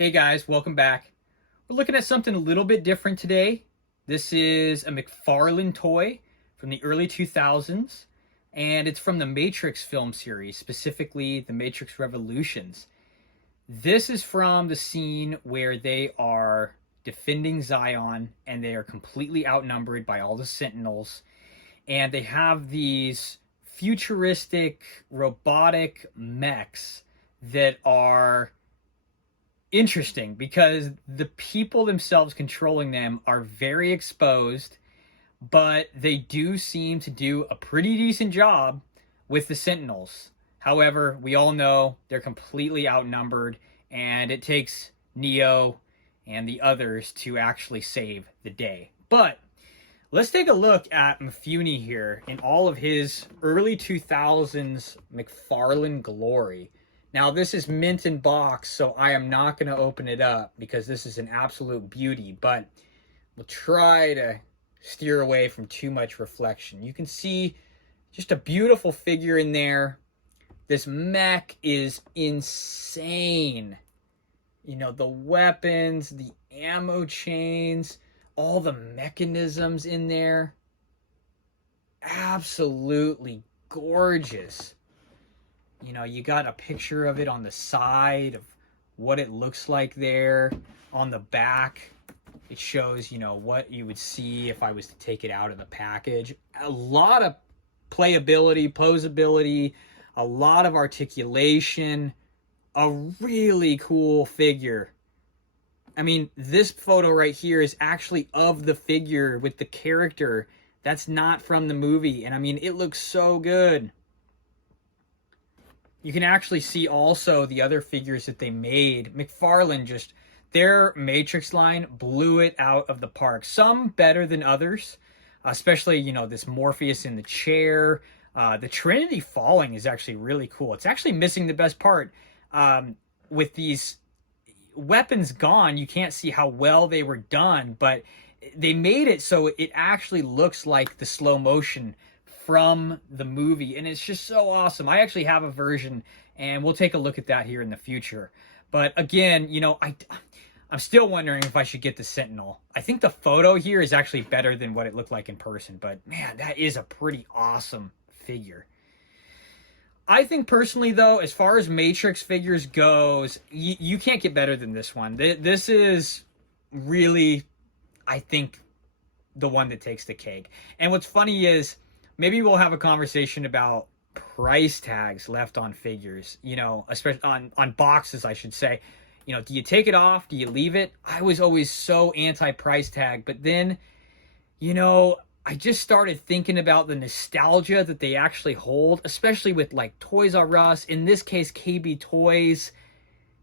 Hey guys, welcome back. We're looking at something a little bit different today. This is a McFarlane toy from the early 2000s, and it's from the Matrix film series, specifically the Matrix Revolutions. This is from the scene where they are defending Zion and they are completely outnumbered by all the Sentinels, and they have these futuristic robotic mechs that are interesting because the people themselves controlling them are very exposed, but they do seem to do a pretty decent job with the Sentinels. However, we all know they're completely outnumbered, and it takes Neo and the others to actually save the day. But let's take a look at Mifune here in all of his early 2000s McFarlane glory. Now, this is mint in box, so I am not going to open it up because this is an absolute beauty, but we'll try to steer away from too much reflection. You can see just a beautiful figure in there. This mech is insane. You know, the weapons, the ammo chains, all the mechanisms in there. Absolutely gorgeous. You know, you got a picture of it on the side of what it looks like there. On the back, it shows, you know, what you would see if I was to take it out of the package. A lot of playability, posability, a lot of articulation. A really cool figure. I mean, this photo right here is actually of the figure with the character. That's not from the movie. And I mean, it looks so good. You can actually see also the other figures that they made. McFarlane just, their Matrix line blew it out of the park. Some better than others, especially, you know, this Morpheus in the chair. The Trinity falling is actually really cool. It's actually missing the best part. With these weapons gone, you can't see how well they were done, but they made it so it actually looks like the slow motion from the movie, and it's just so awesome. I actually have a version, and we'll take a look at that here in the future. But again, you know, I'm still wondering if I should get the Sentinel. I think the photo here is actually better than what it looked like in person, but man, that is a pretty awesome figure. I think personally, though, as far as Matrix figures goes, you can't get better than this one. This is really, I think, the one that takes the cake. And what's funny is, maybe we'll have a conversation about price tags left on figures, you know, especially on boxes, I should say. You know, do you take it off? Do you leave it? I was always so anti-price tag, but then, you know, I just started thinking about the nostalgia that they actually hold, especially with like Toys R Us, in this case, KB Toys.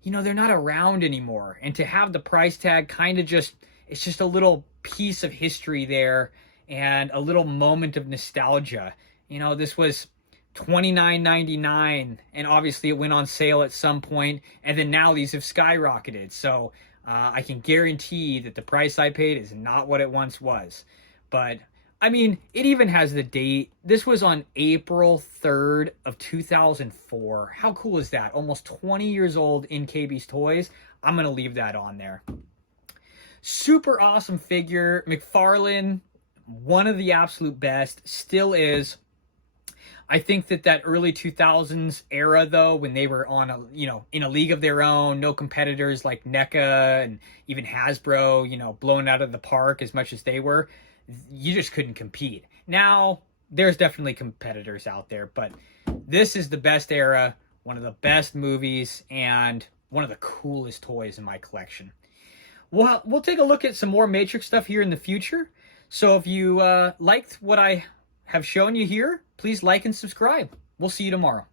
You know, they're not around anymore. And to have the price tag kind of just, it's just a little piece of history there and a little moment of nostalgia. You know, this was $29.99, and obviously it went on sale at some point, and then now these have skyrocketed. So I can guarantee that the price I paid is not what it once was. But I mean, it even has the date. This was on April 3rd of 2004. How cool is that? Almost 20 years old in KB's Toys. I'm going to leave that on there. Super awesome figure. McFarlane, one of the absolute best, still is. I think that early 2000s era, though, when they were on a, you know, in a league of their own, no competitors like NECA and even Hasbro, you know, blown out of the park as much as they were, you just couldn't compete. Now, there's definitely competitors out there, but this is the best era, one of the best movies, and one of the coolest toys in my collection. We'll take a look at some more Matrix stuff here in the future. So if you liked what I have shown you here, please like and subscribe. We'll see you tomorrow.